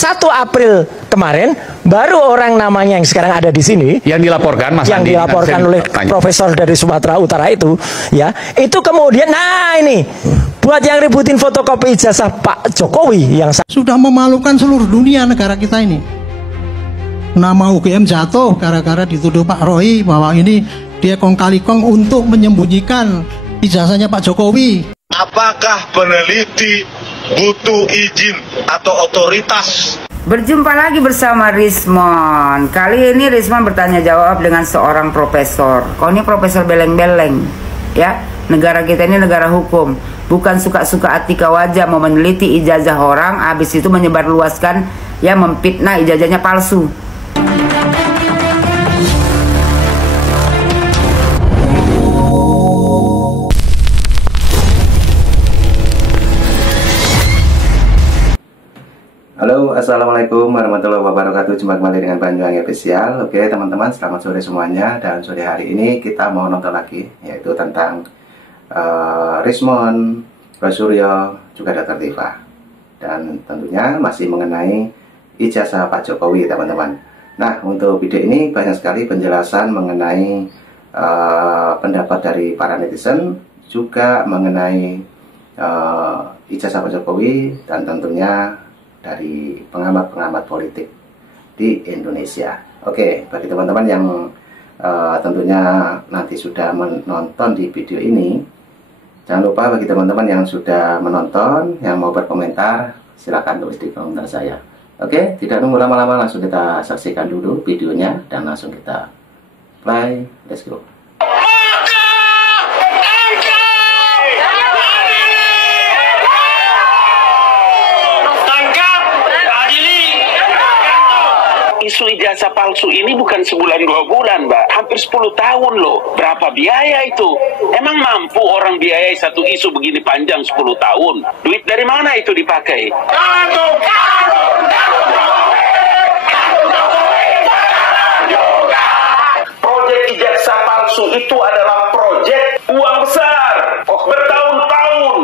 1 April kemarin baru orang namanya yang sekarang ada di sini yang dilaporkan Mas yang Andi, dilaporkan oleh profesor dari Sumatera Utara itu ya, itu kemudian nah ini buat yang ributin fotokopi ijazah Pak Jokowi yang sudah memalukan seluruh dunia negara kita ini. Nama UGM jatuh gara-gara dituduh Pak Roy bahwa ini dia kong kali kong untuk menyembunyikan ijazahnya Pak Jokowi. Apakah peneliti butuh izin atau otoritas? Berjumpa lagi bersama Rismon. Kali ini Rismon bertanya jawab dengan seorang profesor. Kok ini profesor beleng-beleng ya? Negara kita ini negara hukum, bukan suka-suka atika wajah mau meneliti ijazah orang, habis itu menyebarluaskan ya, memfitnah ijazahnya palsu. Halo, assalamualaikum warahmatullahi wabarakatuh. Jumpa kembali dengan Banyuwangi Official. Oke teman-teman, selamat sore semuanya. Dan sore hari ini kita mau nonton lagi, yaitu tentang Rismon, Roy Suryo, juga Dr. Tifa. Dan tentunya masih mengenai ijazah Pak Jokowi teman-teman. Nah, untuk video ini banyak sekali penjelasan mengenai pendapat dari para netizen, juga mengenai ijazah Pak Jokowi, dan tentunya dari pengamat-pengamat politik di Indonesia. Oke, bagi teman-teman yang tentunya nanti sudah menonton di video ini, jangan lupa bagi teman-teman yang sudah menonton, yang mau berkomentar, silakan tulis di komentar saya. Oke, tidak nunggu lama-lama, langsung kita saksikan dulu videonya dan langsung kita play. Let's go. Isu ijazah palsu ini bukan sebulan 2 bulan, Mbak. Hampir 10 tahun loh. Berapa biaya itu? Emang mampu orang biayai satu isu begini panjang 10 tahun? Duit dari mana itu dipakai? Proyek ijazah palsu itu adalah proyek uang besar. Bertahun-tahun.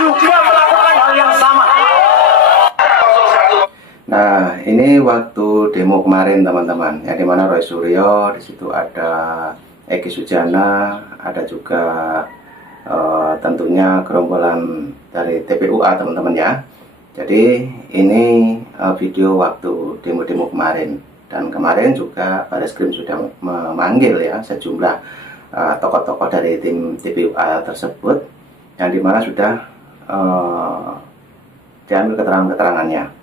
Juga melakukan hal yang sama. Nah, ini waktu demo kemarin teman-teman, ya, dimana Roy Suryo, di situ ada Egy Sujana, ada juga tentunya gerombolan dari TPUA teman-teman ya. Jadi ini video waktu demo-demo kemarin, dan kemarin juga Barreskrim sudah memanggil ya sejumlah tokoh-tokoh dari tim TPUA tersebut, yang dimana sudah diambil keterangan-keterangannya.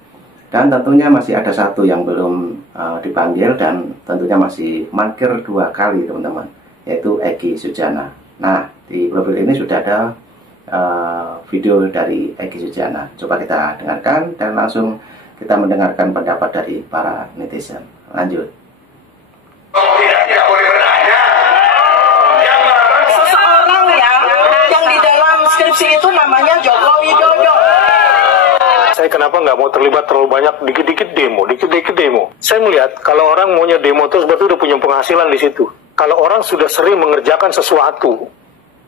Dan tentunya masih ada satu yang belum dipanggil dan tentunya masih mangkir 2 kali teman-teman, yaitu Egy Sujana. Nah, di profil ini sudah ada video dari Egy Sujana. Coba kita dengarkan dan langsung kita mendengarkan pendapat dari para netizen. Lanjut. Tidak boleh bertanya. Seseorang yang di dalam skripsi itu namanya Joko Widodo. Saya kenapa nggak mau terlibat terlalu banyak dikit-dikit demo. Saya melihat kalau orang maunya demo terus berarti udah punya penghasilan di situ. Kalau orang sudah sering mengerjakan sesuatu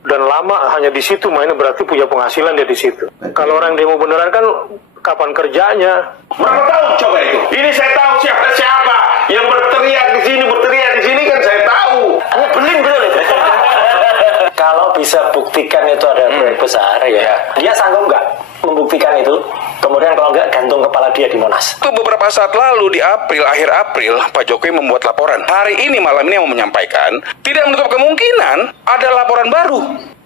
dan lama hanya di situ mainnya, berarti punya penghasilan dia di situ. Kalau orang demo beneran kan kapan kerjanya? Berapa tahun coba itu? Ini saya tahu siapa yang berteriak di sini kan saya tahu. Beling betul. Kalau bisa buktikan itu ada proyek besar ya, dia sanggup nggak membuktikan itu? Kemudian kalau nggak, gantung kepala dia di Monas. Itu beberapa saat lalu di akhir April, Pak Jokowi membuat laporan. Hari ini malam ini mau menyampaikan, tidak menutup kemungkinan ada laporan baru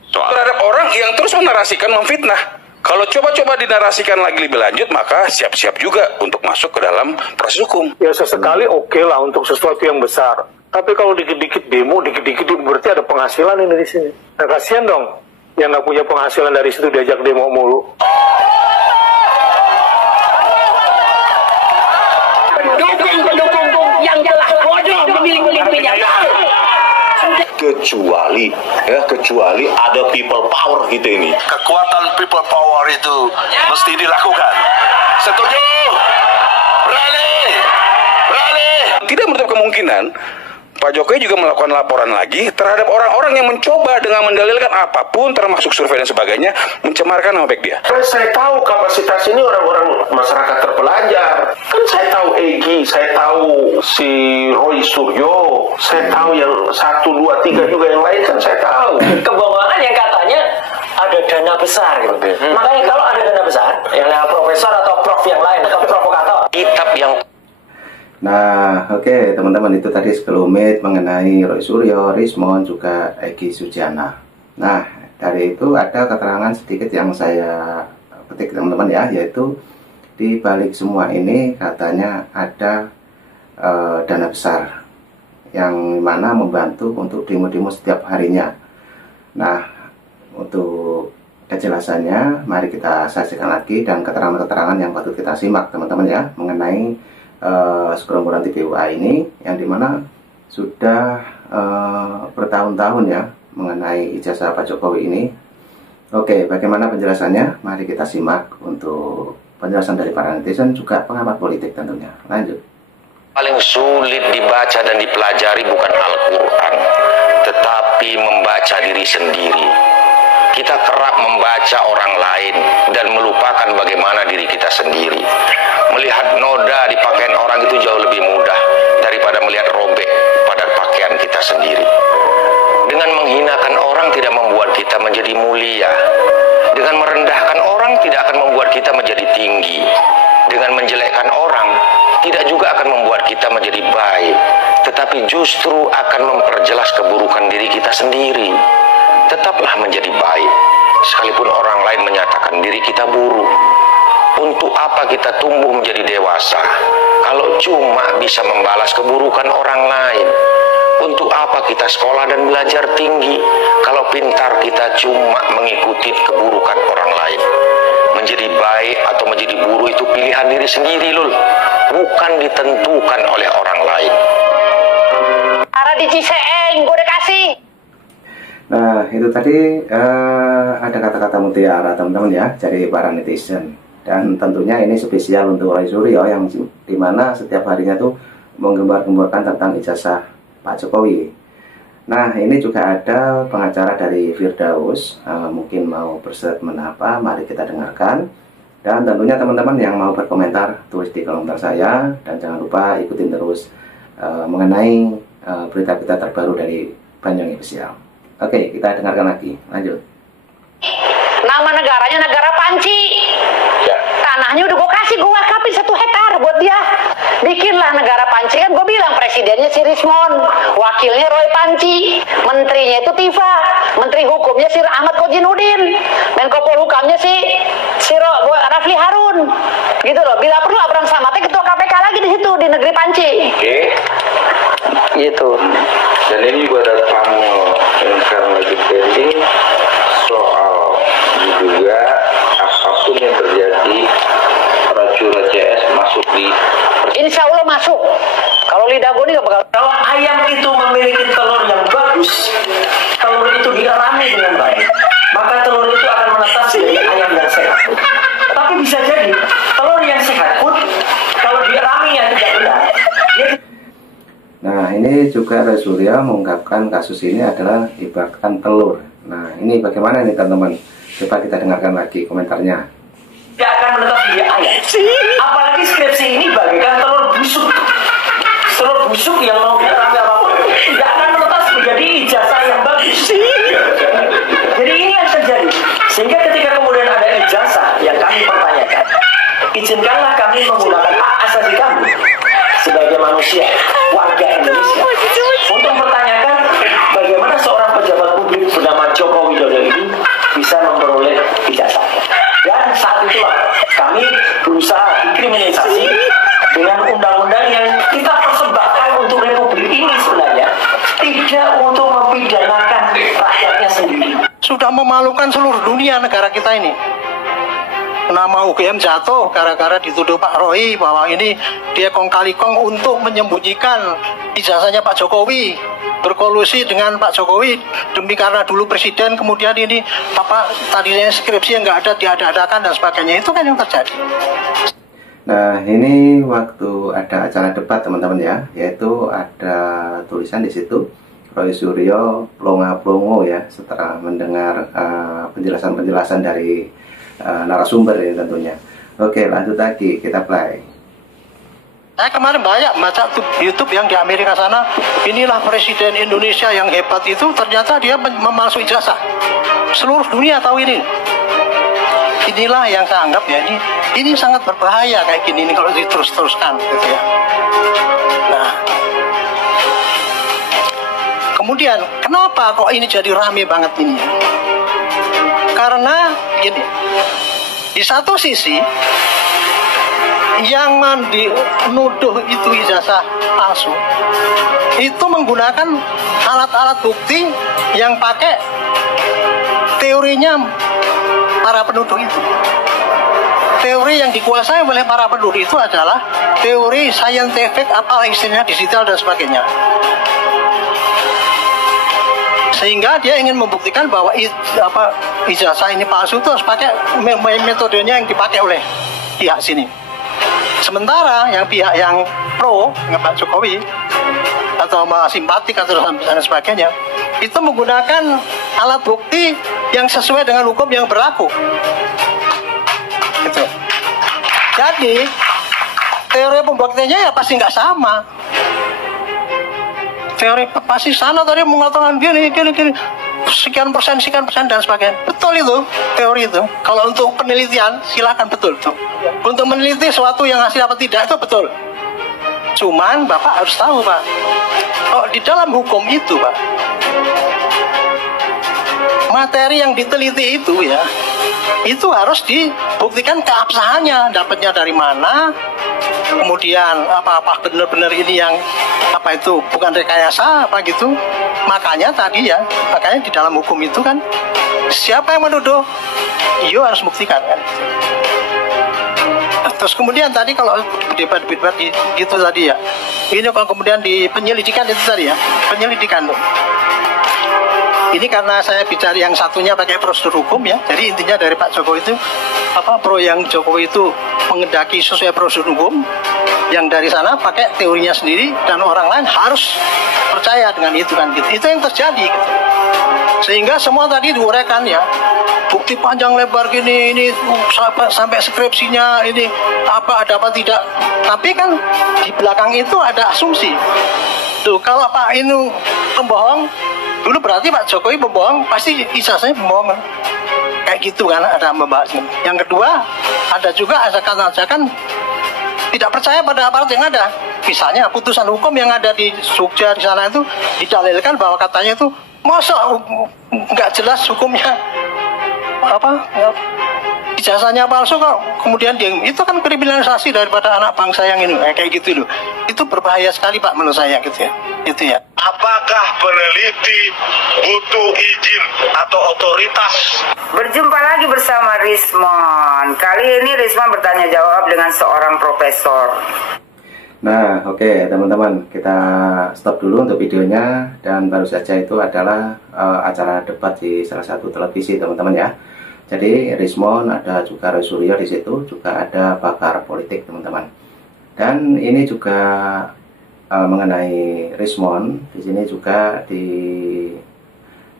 terhadap orang yang terus menarasikan, memfitnah. Kalau coba-coba dinarasikan lagi lebih lanjut, maka siap-siap juga untuk masuk ke dalam proses hukum. Ya sesekali oke lah untuk sesuatu yang besar. Tapi kalau dikit-dikit demo, dikit-dikit berarti ada penghasilan ini di sini. Nah kasihan dong yang nggak punya penghasilan dari situ diajak demo mulu. Pendukung yang jelas bodoh memilih yang tahu. Kecuali ada people power gitu ini. Kekuatan people power itu mesti dilakukan. Setuju? Berani. Tidak menutup kemungkinan Pak Jokowi juga melakukan laporan lagi terhadap orang-orang yang mencoba dengan mendalilkan apapun termasuk survei dan sebagainya mencemarkan nama baik dia. Kan saya tahu kapasitas ini orang-orang masyarakat terpelajar. Kan saya tahu Egy, saya tahu si Roy Suryo, saya tahu yang 1, 2, 3 juga yang lain kan saya tahu. Kebohongan yang katanya ada dana besar gitu. Makanya kalau ada dana besar, yang profesor atau prof yang lain atau provokator, kitab yang Nah, oke, teman-teman, itu tadi sekelumit mengenai Roy Suryo, Rismon, juga Egy Sujana. Nah, dari itu ada keterangan sedikit yang saya petik, teman-teman ya, yaitu di balik semua ini katanya ada dana besar yang mana membantu untuk demo-demo setiap harinya. Nah, untuk kejelasannya mari kita saksikan lagi dan keterangan-keterangan yang patut kita simak, teman-teman ya, mengenai segerombolan TPUA ini yang dimana sudah bertahun-tahun ya mengenai ijazah Pak Jokowi ini. Oke, bagaimana penjelasannya? Mari kita simak untuk penjelasan dari para netizen juga pengamat politik tentunya. Lanjut. Paling sulit dibaca dan dipelajari bukan Al-Quran, tetapi membaca diri sendiri. Kita kerap membaca orang lain dan melupakan bagaimana diri kita sendiri. Melihat noda di pakaian orang itu jauh lebih mudah daripada melihat robek pada pakaian kita sendiri. Dengan menghinakan orang tidak membuat kita menjadi mulia. Dengan merendahkan orang tidak akan membuat kita menjadi tinggi. Dengan menjelekkan orang tidak juga akan membuat kita menjadi baik, tetapi justru akan memperjelas keburukan diri kita sendiri. Tetaplah menjadi baik, sekalipun orang lain menyatakan diri kita buruk. Untuk apa kita tumbuh menjadi dewasa kalau cuma bisa membalas keburukan orang lain? Untuk apa kita sekolah dan belajar tinggi kalau pintar kita cuma mengikuti keburukan orang lain? Menjadi baik atau menjadi buruk itu pilihan diri sendiri, Lul, bukan ditentukan oleh orang lain. Ara di Ciseeng, gue udah kasih. Nah, itu tadi ada kata-kata mutiara, teman-teman ya, dari para netizen. Dan tentunya ini spesial untuk Roy Suryo yang dimana setiap harinya tuh menggembar-gemborkan tentang ijazah Pak Jokowi. Nah, ini juga ada pengacara dari Firdaus, mungkin mau berstatement apa, mari kita dengarkan. Dan tentunya teman-teman yang mau berkomentar, tulis di kolom komentar saya. Dan jangan lupa ikutin terus mengenai berita-berita terbaru dari Banyuwangi Official. Oke, kita dengarkan lagi, lanjut. Nama negaranya negara Panci. Tanahnya udah gue kasih, gue wakafin 1 hektar buat dia. Bikinlah negara Panci, kan gue bilang presidennya si Rismon, wakilnya Roy Panci, menterinya itu Tifa, menteri hukumnya si Ahmad Kojinuddin, Menko Polhukamnya si Rafli Harun, gitu loh. Bila perlu Abraham Samad ketua KPK lagi di situ di negeri Panci. Oke. Gitu. Dan ini juga ada tamu yang sekarang lagi trending soal juga apapun yang terjadi prajurit CS masuk di. Insya Allah masuk. Kalau lidah gue ini gak bakal. Kalau ayam itu memiliki telur yang bagus, telur itu dierami dengan baik, maka telur itu akan menetas menjadi ayam yang sehat. Tapi bisa jadi telur yang sehat pun kalau dierami yang tidak benar. Nah, ini juga Roy Suryo mengungkapkan kasus ini adalah ibaratkan telur. Nah, ini bagaimana nih teman-teman? Coba kita dengarkan lagi komentarnya. Tidak akan menetas menjadi ayam. Apalagi skripsi ini bagaikan telur busuk. Telur busuk yang mau dierami apapun tidak akan menetas menjadi ijazah yang bagus. Jadi ini yang terjadi. Sehingga ketika kemudian ada ijazah yang kami pertanyakan, izinkanlah kami menggunakan hak asasi kami sebagai manusia, warga Indonesia, untuk mempertanyakan bagaimana seorang pejabat publik bernama Joko Widodo ini bisa memperoleh ijazah. Dan saat itulah kami berusaha dikriminalisasi dengan undang-undang yang kita persembahkan untuk Republik ini sebenarnya, tidak untuk mempidanakan rakyatnya sendiri. Sudah memalukan seluruh dunia negara kita ini. Nama UGM jatuh gara-gara dituduh Pak Roy bahwa ini dia kong kali kong untuk menyembunyikan ijazahnya Pak Jokowi, berkolusi dengan Pak Jokowi demi karena dulu presiden, kemudian ini tadinya skripsi yang nggak ada diada-adakan dan sebagainya. Itu kan yang terjadi. Nah, ini waktu ada acara debat teman-teman ya, yaitu ada tulisan di situ Roy Suryo plonga-plongo ya setelah mendengar penjelasan-penjelasan dari narasumber ya tentunya. Oke, lanjut lagi, kita play. Saya kemarin banyak baca YouTube yang di Amerika sana, inilah presiden Indonesia yang hebat itu, ternyata dia memalsu ijazah. Seluruh dunia tahu ini. Inilah yang saya anggap ya, ini sangat berbahaya kayak gini ini kalau diterus-teruskan gitu ya. Nah, kemudian kenapa kok ini jadi rame banget ini? Karena gini, di satu sisi yang menuduh itu ijazah palsu itu menggunakan alat-alat bukti yang pakai teorinya para penuduh itu. Teori yang dikuasai oleh para penuduh itu adalah teori scientific, apa istilahnya digital dan sebagainya. Sehingga dia ingin membuktikan bahwa ijazah ini palsu itu harus pakai metodenya yang dipakai oleh pihak sini. Sementara yang pihak yang pro dengan Pak Jokowi atau simpatik atau dan sebagainya itu menggunakan alat bukti yang sesuai dengan hukum yang berlaku. Gitu. Jadi teori pembuktiannya ya pasti nggak sama. Teori pasti sana tadi mengatakan gini sekian persen dan sebagainya. Betul itu teori itu. Kalau untuk penelitian silakan betul tuh. Untuk meneliti sesuatu yang hasil apa tidak itu betul. Cuman Bapak harus tahu Pak, oh, di dalam hukum itu Pak, materi yang diteliti itu ya, itu harus dibuktikan keabsahannya, dapatnya dari mana, kemudian apa benar-benar ini yang apa itu bukan rekayasa apa gitu. Makanya tadi ya, makanya di dalam hukum itu kan siapa yang menuduh, iyo harus buktikan kan. Terus kemudian tadi kalau debat-debat gitu tadi ya, ini kalau kemudian di penyelidikan itu tadi ya, penyelidikan tuh. Ini karena saya bicara yang satunya pakai prosedur hukum ya, jadi intinya dari Pak Jokowi itu pro yang Jokowi itu mengendaki sesuai prosedur hukum, yang dari sana pakai teorinya sendiri dan orang lain harus percaya dengan itu kan gitu. Itu yang terjadi gitu. Sehingga semua tadi diuraikan ya, bukti panjang lebar gini, ini sampai skripsinya ini apa ada apa tidak. Tapi kan di belakang itu ada asumsi. Tuh kalau Pak ini pembohong, dulu berarti Pak Jokowi pembohong, pasti ijazahnya pembohong. Kayak gitu kan ada membahasnya. Yang kedua, ada juga ajakan-ajakan tidak percaya pada aparat yang ada. Misalnya putusan hukum yang ada di Jogja di sana itu didalilkan bahwa katanya itu masa nggak jelas hukumnya ijazahnya palsu kok kemudian dia itu kan kriminalisasi daripada anak bangsa yang ini kayak gitu loh. Itu berbahaya sekali Pak menurut saya gitu ya. Itu ya. Apakah peneliti butuh izin atau otoritas? Berjumpa lagi bersama Rismon. Kali ini Rismon bertanya jawab dengan seorang profesor. Nah, oke teman-teman, kita stop dulu untuk videonya. Dan baru saja itu adalah acara debat di salah satu televisi teman-teman ya. Jadi Rismon, ada juga Roy Suryo di situ, juga ada pakar politik teman-teman. Dan ini juga mengenai Rismon, di sini juga di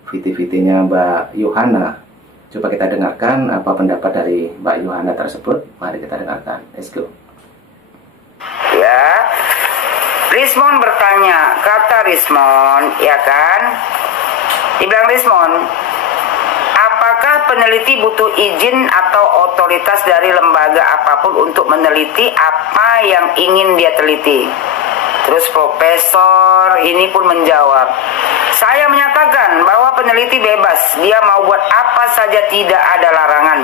VT-VT-nya Mbak Yohana. Coba kita dengarkan apa pendapat dari Mbak Yohana tersebut. Mari kita dengarkan. Let's go. Ya, Rismon bertanya, kata Rismon, ya kan? Dibilang Rismon, apakah peneliti butuh izin atau otoritas dari lembaga apapun untuk meneliti apa yang ingin dia teliti? Terus profesor ini pun menjawab, saya menyatakan bahwa peneliti bebas, dia mau buat apa saja, tidak ada larangan.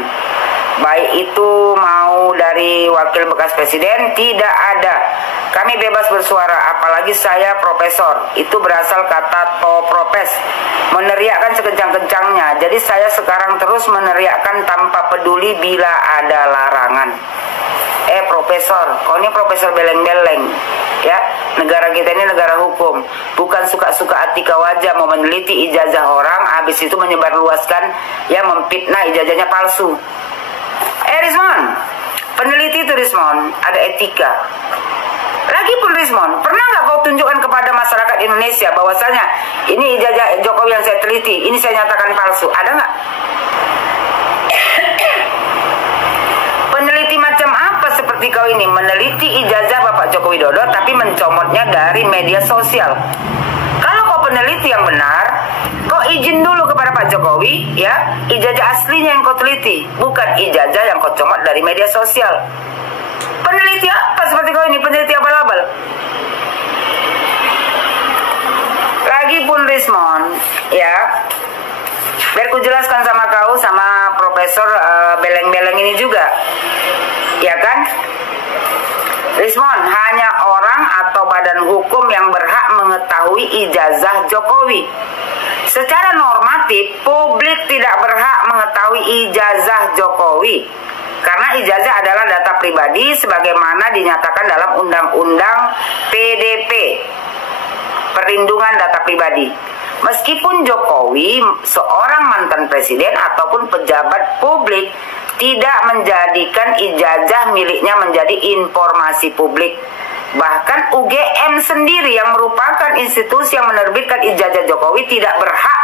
Baik itu mau dari wakil bekas presiden, tidak ada. Kami bebas bersuara, apalagi saya profesor. Itu berasal kata to propes, meneriakkan sekencang-kencangnya. Jadi saya sekarang terus meneriakkan tanpa peduli bila ada larangan. Profesor, kau ini profesor beleng-beleng. Ya, negara kita ini negara hukum, bukan suka-suka hati kau aja mau meneliti ijazah orang, habis itu menyebarluaskan, ya memfitnah ijazahnya palsu. Rismon, Peneliti itu Rismon, ada etika. Lagi pun Rismon, pernah nggak kau tunjukkan kepada masyarakat Indonesia bahwasanya ini ijazah Jokowi yang saya teliti, ini saya nyatakan palsu, ada nggak? Peneliti macam apa seperti kau ini meneliti ijazah Bapak Joko Widodo tapi mencomotnya dari media sosial? Kalau kau peneliti yang benar, kau izin dulu kepada Pak Jokowi, ya, ijazah aslinya yang kau teliti, bukan ijazah yang kau comot dari media sosial. Peneliti apa seperti kau ini? Peneliti abal-abal. Lagi pun Rismon, ya, biar ku jelaskan sama kau, sama Profesor Beleng-Beleng ini juga, ya kan? Rismon, hanya orang atau badan hukum yang berhak mengetahui ijazah Jokowi. Secara normatif, publik tidak berhak mengetahui ijazah Jokowi. Karena ijazah adalah data pribadi sebagaimana dinyatakan dalam Undang-Undang PDP, Perlindungan Data Pribadi. Meskipun Jokowi seorang mantan presiden ataupun pejabat publik, tidak menjadikan ijazah miliknya menjadi informasi publik. Bahkan UGM sendiri yang merupakan institusi yang menerbitkan ijazah Jokowi tidak berhak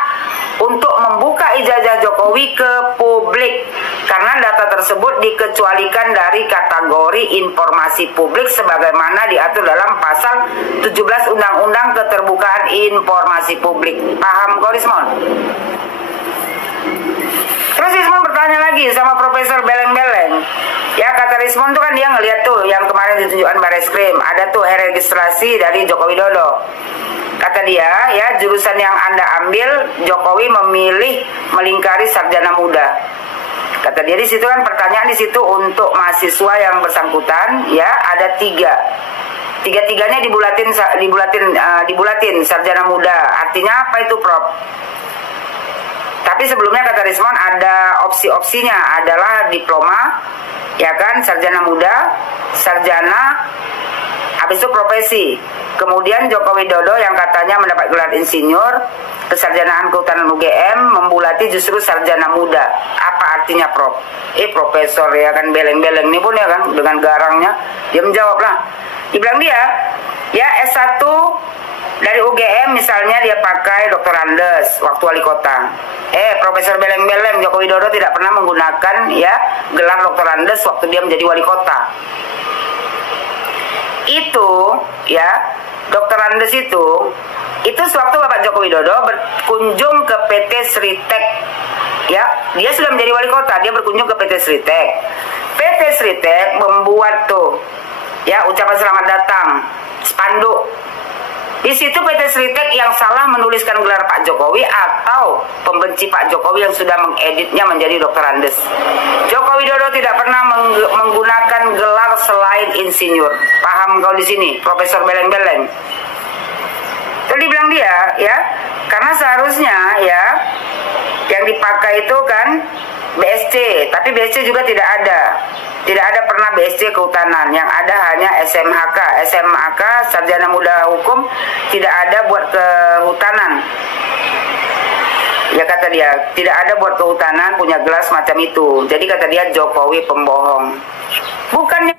untuk membuka ijazah Jokowi ke publik karena data tersebut dikecualikan dari kategori informasi publik sebagaimana diatur dalam pasal 17 Undang-Undang Keterbukaan Informasi Publik. Paham kau, Rismon? Terus Rismon bertanya lagi sama Profesor Beleng-Beleng. Ya, kata Rismon tuh kan dia ngeliat tuh yang kemarin ditunjukkan Bareskrim, ada tuh registrasi dari Joko Widodo. Kata dia, ya, jurusan yang Anda ambil, Jokowi memilih melingkari sarjana muda. Kata dia di situ kan pertanyaan di situ untuk mahasiswa yang bersangkutan, ya, ada 3. Tiga-tiganya dibulatin sarjana muda. Artinya apa itu, Prof? Tapi sebelumnya kata Rismon ada opsi-opsinya adalah diploma, ya kan, sarjana muda, sarjana, habis itu profesi. Kemudian Joko Widodo yang katanya mendapat gelar insinyur, kesarjanaan kehutanan UGM, membulati justru sarjana muda. Apa artinya, Prof? Profesor ya kan Beleng-Beleng ini pun ya kan dengan garangnya dia menjawab lah. Dibilang dia, ya S1 dari UGM misalnya dia pakai Dr. Andes waktu wali kota. Profesor Beleng-Beleng, Joko Widodo tidak pernah menggunakan ya gelar Dr. Andes waktu dia menjadi wali kota. Itu ya Dr. Andes itu sewaktu Bapak Joko Widodo berkunjung ke PT Sritek, ya, dia sudah menjadi wali kota, dia berkunjung ke PT Sritek. PT Sritek membuat tuh ya ucapan selamat datang, spanduk. Di situ PT Sritek yang salah menuliskan gelar Pak Jokowi atau pembenci Pak Jokowi yang sudah mengeditnya menjadi Dr. Andes. Joko Widodo tidak pernah menggunakan gelar selain insinyur. Paham kau di sini, Profesor Beleng-Beleng? Tadi bilang dia, ya, karena seharusnya ya yang dipakai itu kan BSc, tapi BSc juga tidak ada. Tidak ada pernah BSc kehutanan, yang ada hanya SMHK. SMHK, sarjana muda hukum, tidak ada buat kehutanan. Ya kata dia, tidak ada buat kehutanan punya gelar semacam itu. Jadi kata dia Jokowi pembohong. Bukannya.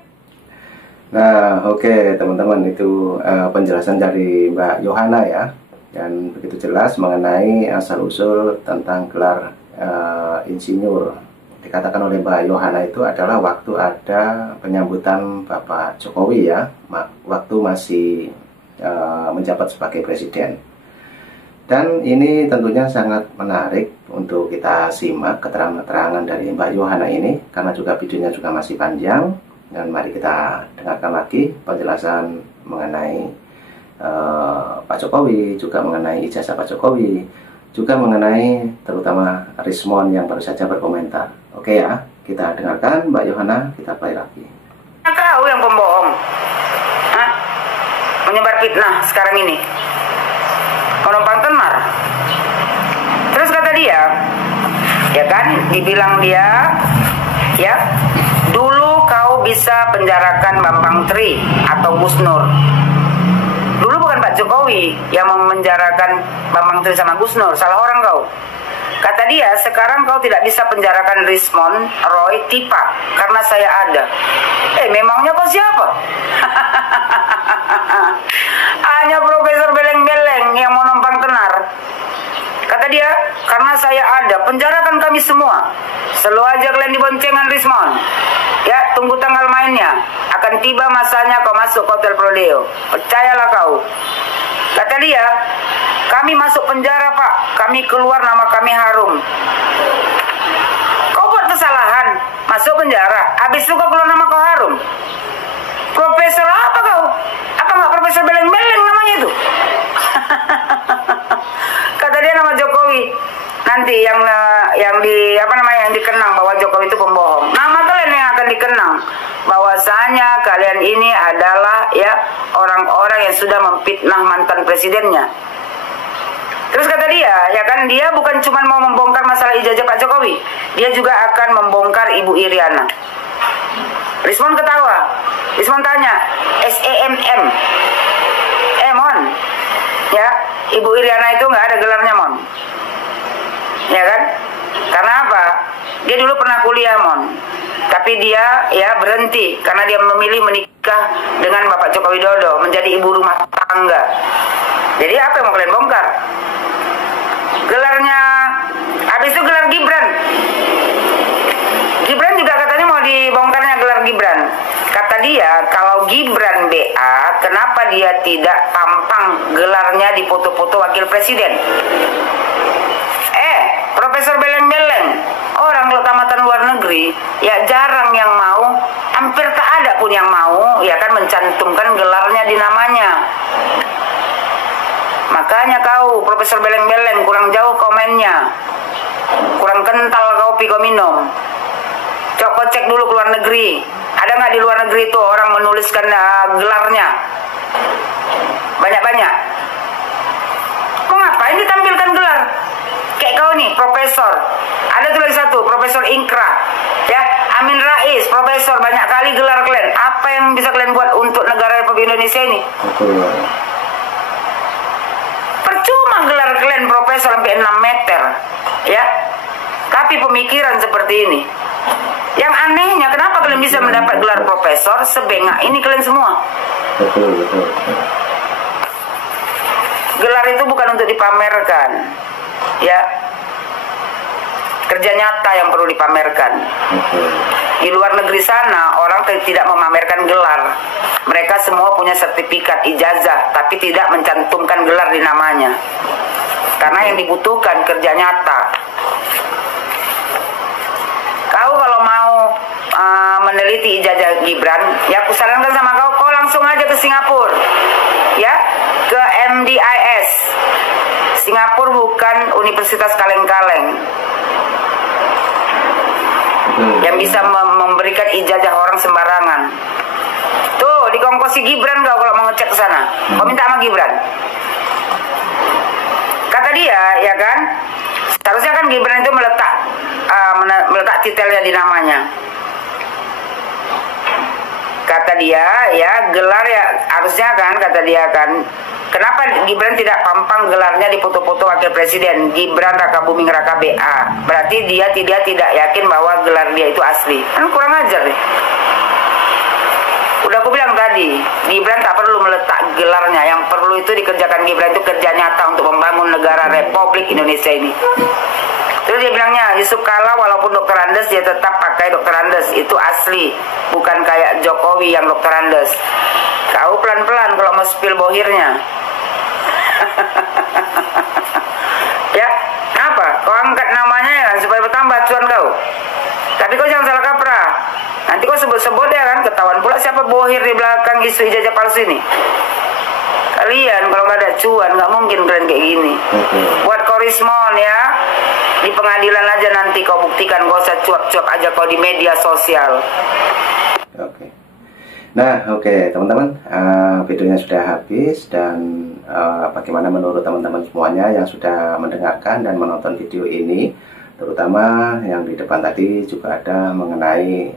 Nah, oke, teman-teman, itu penjelasan dari Mbak Yohana ya. Dan begitu jelas mengenai asal-usul tentang gelar insinyur. Dikatakan oleh Mbak Yohana itu adalah waktu ada penyambutan Bapak Jokowi ya, waktu masih menjabat sebagai presiden. Dan ini tentunya sangat menarik untuk kita simak keterangan-keterangan dari Mbak Yohana ini, karena juga videonya juga masih panjang. Dan mari kita dengarkan lagi penjelasan mengenai Pak Jokowi, juga mengenai ijazah Pak Jokowi, juga mengenai terutama Rismon yang baru saja berkomentar. Oke ya, kita dengarkan Mbak Yohana, kita play lagi. Kau yang pembohong, hah? Menyebar fitnah sekarang ini, menumpang tenar. Terus kata dia, ya kan, dibilang dia, ya, dulu kau bisa penjarakan Bambang Tri atau Gus Nur. Dulu bukan Pak Jokowi yang memenjarakan Bambang Tri sama Gus Nur, salah orang kau. Kata dia, sekarang kau tidak bisa penjarakan Rismon, Roy, Tipa, karena saya ada. Memangnya kau siapa? Hanya Profesor Beleng-Beleng yang mau numpang tenar. Kata dia, karena saya ada, penjarakan kami semua. Selalu aja kalian diboncengan Rismon. Ya, tunggu tanggal mainnya. Akan tiba masanya kau masuk Hotel Prodeo. Percayalah kau. Kata dia, kami masuk penjara pak, kami keluar nama kami harum. Kau buat kesalahan, masuk penjara, habis itu kau keluar nama kau harum. Profesor apa kau? Apa nggak Profesor Beleng-Beleng namanya itu? Kata dia nama Jokowi. Nanti yang dikenang bahwa Jokowi itu pembohong. Nama kalian yang akan dikenang bahwasanya kalian ini adalah ya orang-orang yang sudah memfitnah mantan presidennya. Terus kata dia, ya kan dia bukan cuma mau membongkar masalah ijazah Pak Jokowi, dia juga akan membongkar Ibu Iriana. Rismon ketawa. Rismon tanya, SEMM. Mon, ya Ibu Iriana itu nggak ada gelarnya Mon. Ya kan? Karena apa? Dia dulu pernah kuliah Mon, tapi dia ya berhenti karena dia memilih menikah dengan Bapak Joko Widodo, menjadi ibu rumah tangga. Jadi apa yang mau kalian bongkar? Gelarnya, habis itu gelar Gibran. Gibran juga katanya mau dibongkarnya gelar Gibran. Kata dia, kalau Gibran BA, kenapa dia tidak tampang gelarnya di foto-foto wakil presiden? Profesor Beleng-Beleng, orang kalau tamatan luar negeri, ya jarang yang mau, hampir tak ada pun yang mau, ya kan mencantumkan gelarnya di namanya. Makanya kau, Profesor Beleng-Beleng, kurang jauh komennya, kurang kental kopi kau minum. Coba cek dulu ke luar negeri, ada nggak di luar negeri itu orang menuliskan gelarnya? Banyak-banyak. Kok ngapain ditampilkan gelar? Kayak kau nih, profesor. Ada tuh lagi satu, Profesor Inkra. Ya, Amin Rais, profesor. Banyak kali gelar kalian. Apa yang bisa kalian buat untuk negara Republik Indonesia ini? Percuma gelar kalian profesor sampai 6 meter. Ya, tapi pemikiran seperti ini. Yang anehnya, kenapa kalian bisa mendapat gelar profesor sebengak ini kalian semua? Gelar itu bukan untuk dipamerkan. Ya, kerja nyata yang perlu dipamerkan. Di luar negeri sana orang tidak memamerkan gelar. Mereka semua punya sertifikat ijazah, tapi tidak mencantumkan gelar di namanya. Karena yang dibutuhkan kerja nyata. Kau kalau mau meneliti ijazah Gibran, ya aku sarankan sama kau langsung aja ke Singapura. Ya, ke MDIS. Singapura bukan universitas kaleng-kaleng yang bisa memberikan ijazah orang sembarangan. Tuh, dikongkosi Gibran kau kalau mau ngecek ke sana. Kau minta sama Gibran. Kata dia, ya kan, seharusnya kan Gibran itu meletak titelnya di namanya. Kata dia, ya gelar ya harusnya kan, kata dia kan. Kenapa Gibran tidak pampang gelarnya di foto-foto wakil presiden Gibran Raka Buming Raka BA? Berarti dia tidak yakin bahwa gelar dia itu asli. Kan kurang ajar deh. Udah aku bilang tadi, Gibran tak perlu meletak gelarnya. Yang perlu itu dikerjakan Gibran itu kerja nyata untuk membangun negara Republik Indonesia ini. Terus dia bilangnya, Yusuf Kala walaupun dokter Andes dia tetap pakai dokter Andes. Itu asli, bukan kayak Jokowi yang dokter Andes. Kau pelan-pelan kalau mau spill bohirnya. Ya, kenapa? Kau angkat namanya ya kan supaya bertambah cuan kau. Tapi kau jangan salah kaprah. Nanti kau sebut-sebut ya kan, ketahuan pula siapa bohir di belakang isu ijazah palsu ini. Kalian kalau nggak ada cuan nggak mungkin kalian kayak gini. Buat kau Rismon ya, di pengadilan aja nanti kau buktikan, gak usah cuap-cuap aja kau di media sosial. Oke. Nah, oke teman-teman, videonya sudah habis dan bagaimana menurut teman-teman semuanya yang sudah mendengarkan dan menonton video ini, terutama yang di depan tadi juga ada mengenai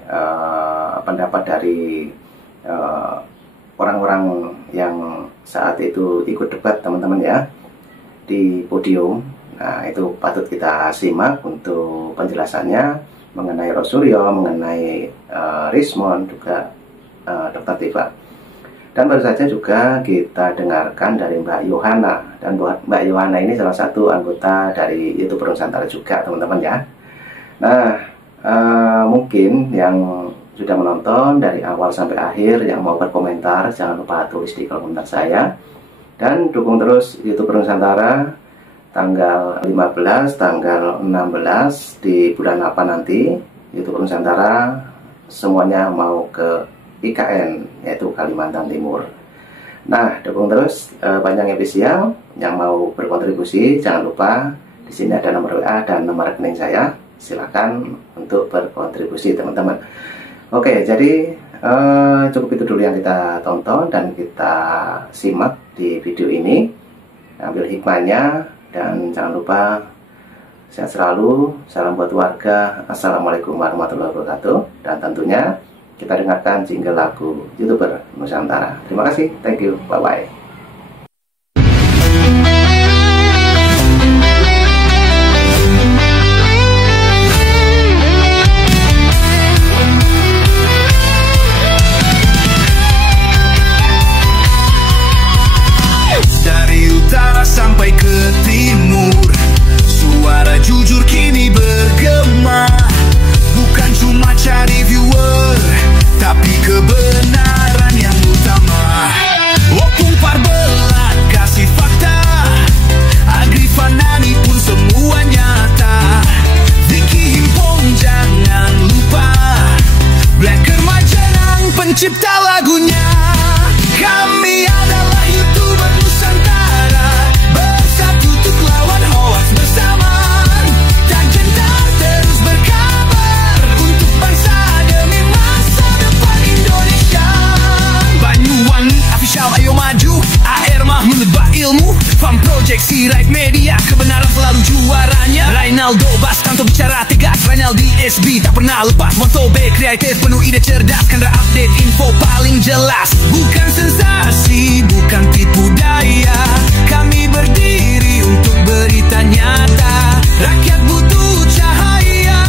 pendapat dari orang-orang yang saat itu ikut debat teman-teman ya di podium. Nah, itu patut kita simak untuk penjelasannya mengenai Rosuryo, mengenai Rismon, juga Dr. Tifa. Dan baru saja juga kita dengarkan dari Mbak Yohana. Dan Mbak Yohana ini salah satu anggota dari YouTuber Nusantara juga, teman-teman ya. Nah, mungkin yang sudah menonton dari awal sampai akhir, yang mau berkomentar, jangan lupa tulis di kolom komentar saya. Dan dukung terus YouTuber Nusantara tanggal 15, tanggal 16 di bulan apa nanti. YouTuber Nusantara semuanya mau ke IKN, yaitu Kalimantan Timur. Nah, dukung terus Panjang Official. Yang mau berkontribusi, jangan lupa di sini ada nomor WA dan nomor rekening saya. Silakan untuk berkontribusi, teman-teman. Oke, jadi cukup itu dulu yang kita tonton dan kita simak di video ini. Ambil hikmahnya dan jangan lupa sehat selalu. Salam buat warga. Assalamualaikum warahmatullahi wabarakatuh. Dan tentunya kita dengarkan jingle lagu YouTuber Nusantara. Terima kasih. Thank you. Bye-bye. Sampai ke timur, suara jujur kini bergema. Bukan cuma cari viewer, tapi kebenaran yang utama. Opung Parbelat kasih fakta, Agrifanani pun semua nyata. Vicky Himpong jangan lupa, Blacker Majenang pencipta lagunya. Kami adalah YouTuber Nusantara, bersatu untuk lawan hoax bersama. Tak gentar terus berkabar untuk bangsa demi masa depan Indonesia. Banyuwan Official ayo maju, AR mah menebak ilmu. Farm Project Sirait Media, kebenaran selalu juaranya. Rainaldo Bastanto bicara tegas, Rainaldi SB tak pernah lepas. Moto B kreatif penuh ide cerdas, Kendra update info paling jelas. Bukan sensasi, bukan tipu daya, kami berdiri untuk berita nyata. Rakyat butuh cahaya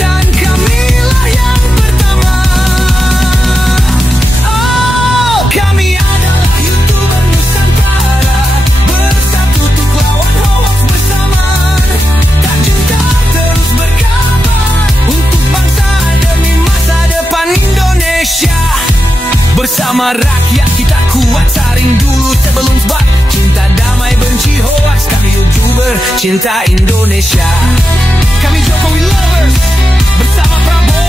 dan kamilah yang pertama. Oh, kami adalah YouTuber Nusantara, bersatu untuk lawan hoax bersama. Tak gentar terus berkabar untuk bangsa demi masa depan Indonesia. Bersama rakyat kita kuat, saring dulu sebelum sebat. Cinta damai benci hoax, kami YouTuber cinta Indonesia. Kami Jokowi lovers bersama Prabowo.